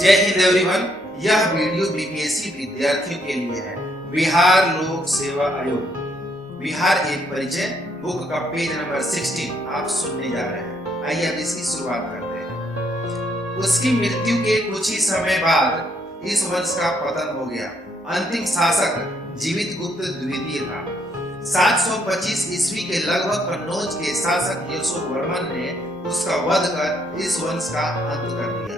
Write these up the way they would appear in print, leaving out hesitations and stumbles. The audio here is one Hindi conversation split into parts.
जय हिंद एवरीवन। यह वीडियो बीपीएससी विद्यार्थियों के लिए है। बिहार लोक सेवा आयोग बिहार एक परिचय बुक का पेज नंबर 16 आप सुनने जा रहे हैं। आइए अब इसकी शुरुआत करते हैं। उसकी मृत्यु के कुछ ही समय बाद इस वंश का पतन हो गया। अंतिम शासक जीवित गुप्त द्वितीय था। 725 ईस्वी के लगभग कन्नौज के शासक यशोवर्मन ने उसका वध कर इस वंश का अंत कर दिया।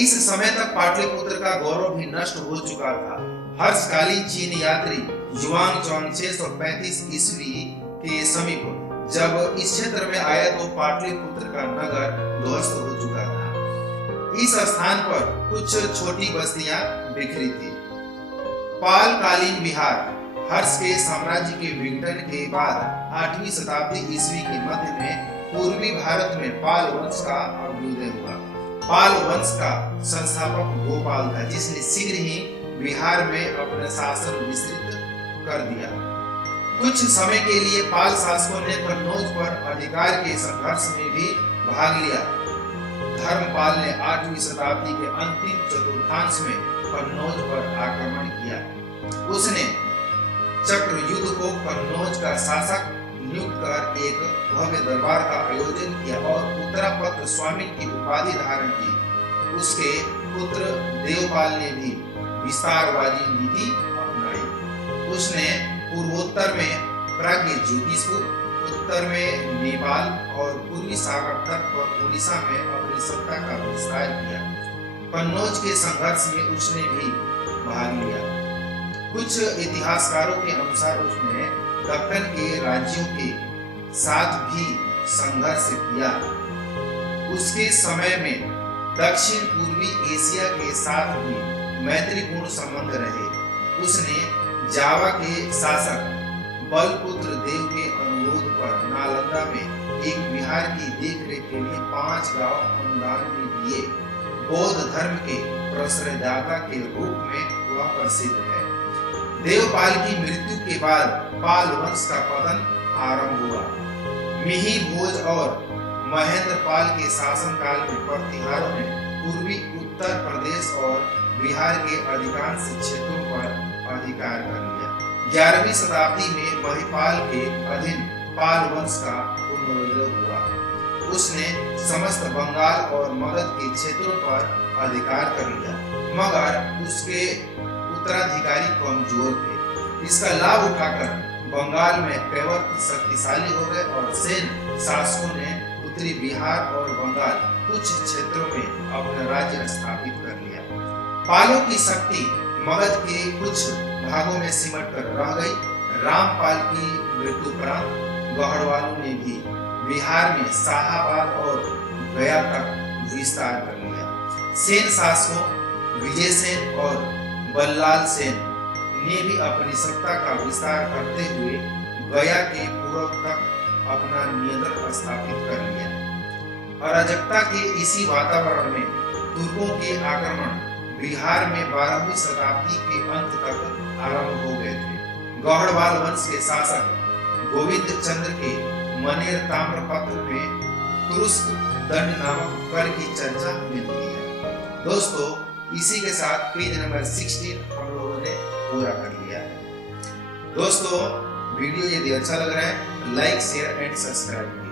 इस समय तक पाटलिपुत्र का गौरव भी नष्ट हो चुका था। हर्षकालीन चीन यात्री युआंग चौंग 635 ईस्वी के समीप जब इस क्षेत्र में आया तो पाटलिपुत्र का नगर ध्वस्त हो चुका था। इस स्थान पर कुछ छोटी बस्तियां बिखरी थी। पालकालीन बिहार हर्ष के साम्राज्य के विघटन के बाद 8वीं शताब्दी ईस्वी के मध्य में पूर्वी भारत में पाल वंश का अभ्युदय हुआ। पाल वंश का संस्थापक गोपाल था, जिसने शीघ्र ही बिहार में अपना शासन विस्तृत कर दिया। कुछ समय के लिए पाल शासकों ने कन्नौज पर अधिकार के संघर्ष में भी भाग लिया। धर्मपाल ने 8वीं शताब्दी के अंतिम चतुर्थांश में कन्नौज पर आक्रमण किया। उसने चक्र युद्ध को कन्नौज का शासक नियुक्त कर एक भव्य दरबार का आयोजन किया और उत्तरापत्र स्वामी की उपाधि धारण की। उसके पुत्र देवपाल ने भी विस्तारवादी नीति अपनाई। उसने पूर्वोत्तर में प्राज्ञ ज्योतिषपुर, उत्तर में नेपाल और पूर्वी सागर तट पर उड़ीसा में अपनी सत्ता का विस्तार किया। कन्नौज के संघर्ष में उसने भी भाग लिया। कुछ इतिहासकारों के अनुसार उसने दक्कन के राज्यों के साथ भी संघर्ष किया। उसके समय में दक्षिण पूर्वी एशिया के साथ भी मैत्रीपूर्ण संबंध रहे। उसने जावा के शासक बलपुत्र देव के अनुरोध पर नालंदा में एक विहार की देखरेख के लिए 5 गांव अनुदान में दिए। बौद्ध धर्म के प्रश्रयदाता के रूप में वह प्रसिद्ध है। देवपाल की मृत्यु के बाद पाल वंश का पतन आरंभ हुआ। मिहिर भोज और महेंद्र पाल के शासनकाल में प्रतिहारों ने पूर्वी उत्तर प्रदेश और बिहार के अधिकांश क्षेत्रों पर अधिकार कर लिया। 11वीं शताब्दी में महिपाल के अधीन पाल वंश का पुनरुदय हुआ। उसने समस्त बंगाल और मगध के क्षेत्रों पर अधिकार कर लिया, मगर उसके उत्तराधिकारी कमजोर थे। इसका लाभ उठाकर बंगाल में कैवर्त शक्तिशाली हो गए और सेन शासकों ने उत्तरी बिहार और बंगाल कुछ क्षेत्रों में अपना राज्य स्थापित कर लिया। पालों की शक्ति मगध के कुछ भागों में सिमट कर रह गई। रामपाल की मृत्यु उपरांत गढ़वालों ने भी बिहार में शाहाबाद और गया तक विस्तार कर लिया। सेन शासकों विजय सेन और बल्लाल सेन ने भी अपनी सत्ता का विस्तार करते हुए गया के पूर्व तक अपना नियंत्रण स्थापित कर लिया। अराजकता के इसी वातावरण में तुर्कों के आक्रमण बिहार में 12वीं शताब्दी के अंत तक आरंभ हो गए थे। गढ़वाल वंश के शासक गोविंद चंद्र के मनेर ताम्रपत्र में तुरुस्क दंड नामक कर की चर्चा मिलती है। दोस्तों, इसी के साथ पेज नंबर 16 हम लोगों ने पूरा कर लिया है। दोस्तों, वीडियो यदि अच्छा लग रहा है लाइक शेयर एंड सब्सक्राइब